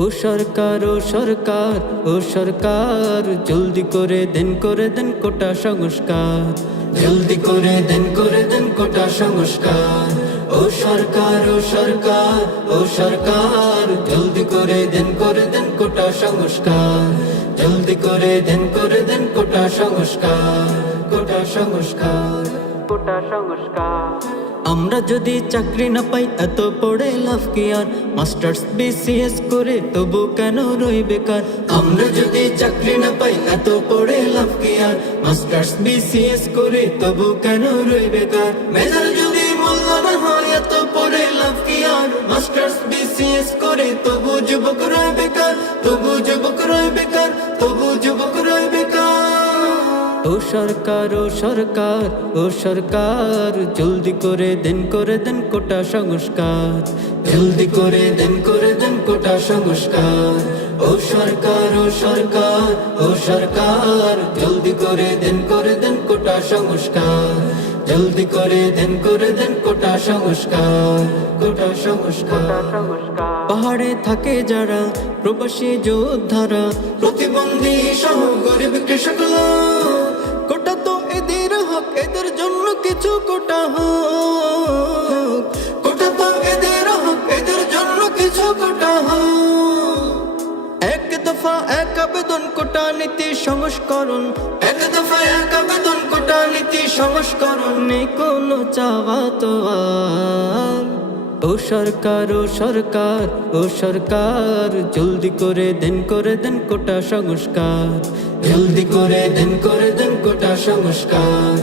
ও সরকার ও সরকার ও সরকার জলদি করে দেন কোটা সংস্কার, জলদি করে দেন কোটা সংস্কার। ও সরকার ও সরকার ও সরকার জলদি করে দেন কোটা সংস্কার, জলদি করে দেন কোটা সংস্কার, কোটা সংস্কার, কোটা সংস্কার। আমরা যদি চাকরি না পাই এত পড়ে লাভ কি আর, মাস্টার্স বিসিএস করে তবু কেন রই বেকার। আমরা যদি চাকরি না পাই এত পড়ে লাভ কি আর, মাস্টার্স বিসিএস করে তবু কেন রই বেকার। মেধার যদি মূল্য না হয় এত পড়ে লাভ কি আর, মাস্টার্স বিসিএস করে তবু যুবক রয় বেকার, তবু যুবক রয় বেকার, তবু যুবক রয় বেকার। ও সরকার ও সরকার ও সরকার জলদি করে দেন কোটা সংস্কার, জলদি করে দেন কোটা সংস্কার। ও সরকার ও সরকার ও সরকার জলদি করে দেন কোটা সংস্কার, জলদি করে দেন কোটা সংস্কার, কোটা সংস্কার। পাহাড়ে থাকে যারা প্রবাসী যোদ্ধারা, প্রতিবন্ধী সহ গরিব কৃষক লোক, কোটা তো এদের হক, এদের জন্য কিছু কোটা হোক, কোটা তো এদের হক, এদের জন্য কিছু কোটা হোক। এক দফা এক আবেদন কোটা নীতি সংস্করণ, এক দফা এক আবেদন কোটা নীতি সংস্করণ, নেই কোনো চাওয়া তো আর। ও সরকার ও সরকার ও সরকার জলদি করে দেন কোটা সংস্কার, জলদি করে দেন কোটা সংস্কার।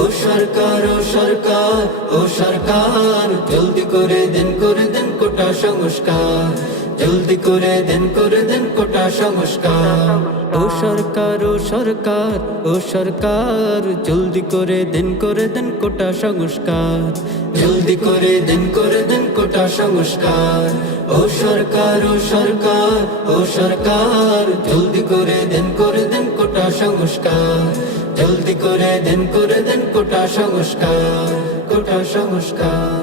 ও সরকার ও সরকার ও সরকার জলদি করে দেন কোটা সংস্কার, জলদি করে দেন কোটা সংস্কার। ও সরকার ও সরকার ও সরকার জলদি করে দেন কোটা সংস্কার, জলদি করে দেন কোটা সংস্কার। ও সরকার ও সরকার ও সরকার জলদি করে দেন কোটা সংস্কার, জলদি করে দেন কোটা সংস্কার, কোটা সংস্কার।